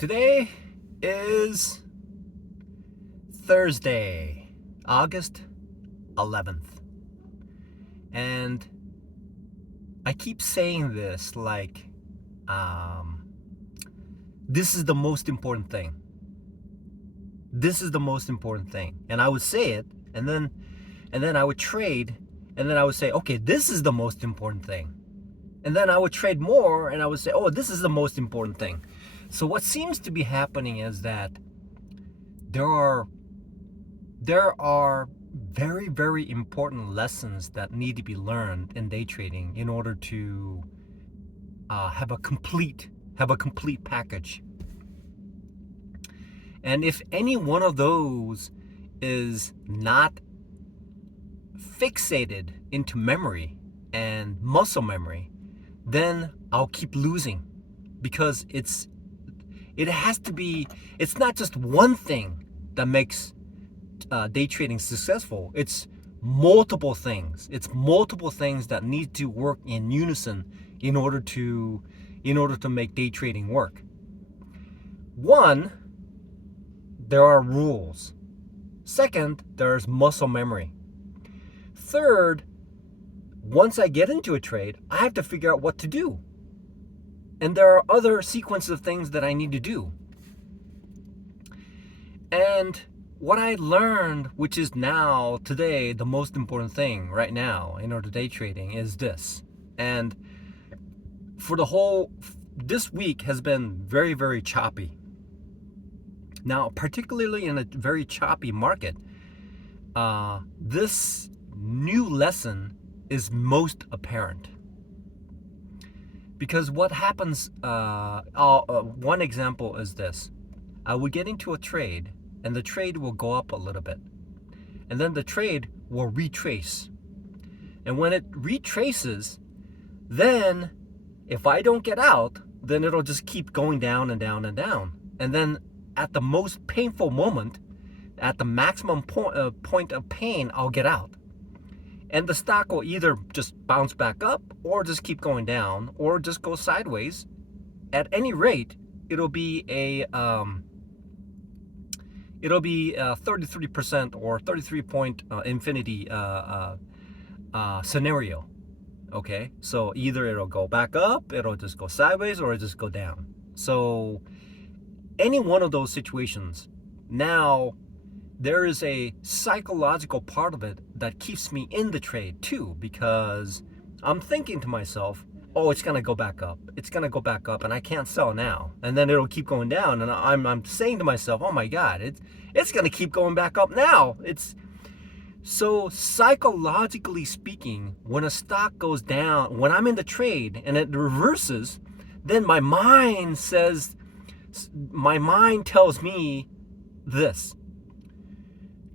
Today is Thursday, August 11th. And I keep saying this um, this is the most important thing. This is the most important thing. And I would say it, and then I would trade, and then I would say, okay, this is the most important thing. And then I would trade more, and I would say, oh, this is the most important thing. So what seems to be happening is that there are very, very important lessons that need to be learned in day trading in order to have a complete package. And if any one of those is not fixated into memory and muscle memory, then I'll keep losing, because it's not just one thing that makes day trading successful. It's multiple things. It's multiple things that need to work in unison in order to make day trading work. One, there are rules. Second, there's muscle memory. Third, once I get into a trade, I have to figure out what to do. And there are other sequences of things that I need to do. And what I learned, which is now today the most important thing right now in order to day trading, is this. And this week has been very, very choppy. Now, particularly in a very choppy market, this new lesson is most apparent. Because what happens, one example is this. I would get into a trade, and the trade will go up a little bit. And then the trade will retrace. And when it retraces, then if I don't get out, then it'll just keep going down and down and down. And then at the most painful moment, at the maximum point of pain, I'll get out. And the stock will either just bounce back up, or just keep going down, or just go sideways. At any rate, it'll be a 33% or 33 point infinity scenario. Okay, so either it'll go back up, it'll just go sideways, or it'll just go down. So any one of those situations, now there is a psychological part of it that keeps me in the trade too, because I'm thinking to myself, oh, it's gonna go back up. It's gonna go back up, and I can't sell now. And then it'll keep going down, and I'm saying to myself, oh my God, it's gonna keep going back up now. So psychologically speaking, when a stock goes down, when I'm in the trade and it reverses, then my mind tells me this.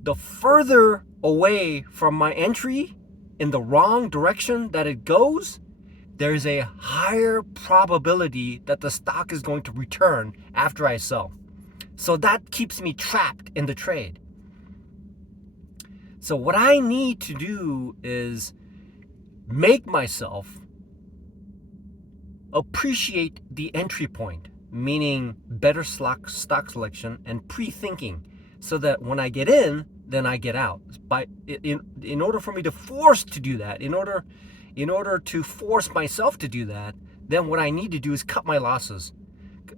The further away from my entry in the wrong direction that it goes, there's a higher probability that the stock is going to return after I sell. So that keeps me trapped in the trade. So what I need to do is make myself appreciate the entry point, meaning better stock selection and pre-thinking, so that when I get in, then I get out. In order for me to force to do that, in order to force myself to do that, then what I need to do is cut my losses.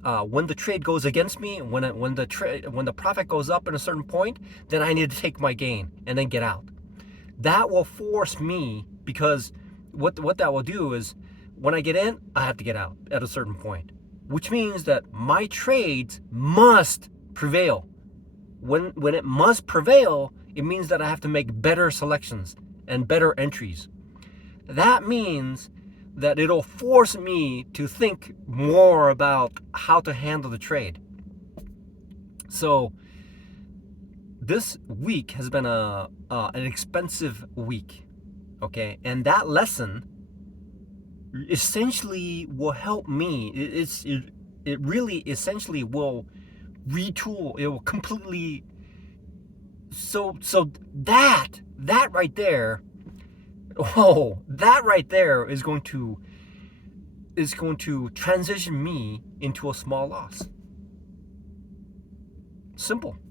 When the trade goes against me, when the profit goes up at a certain point, then I need to take my gain and then get out. That will force me, because what that will do is, when I get in, I have to get out at a certain point, which means that my trades must prevail. When it must prevail, it means that I have to make better selections and better entries. That means that it'll force me to think more about how to handle the trade. So this week has been an expensive week, okay? And that lesson essentially will help me. It really essentially will retool. It will completely. So that right there. Oh, that right there is going to transition me into a small loss. simple.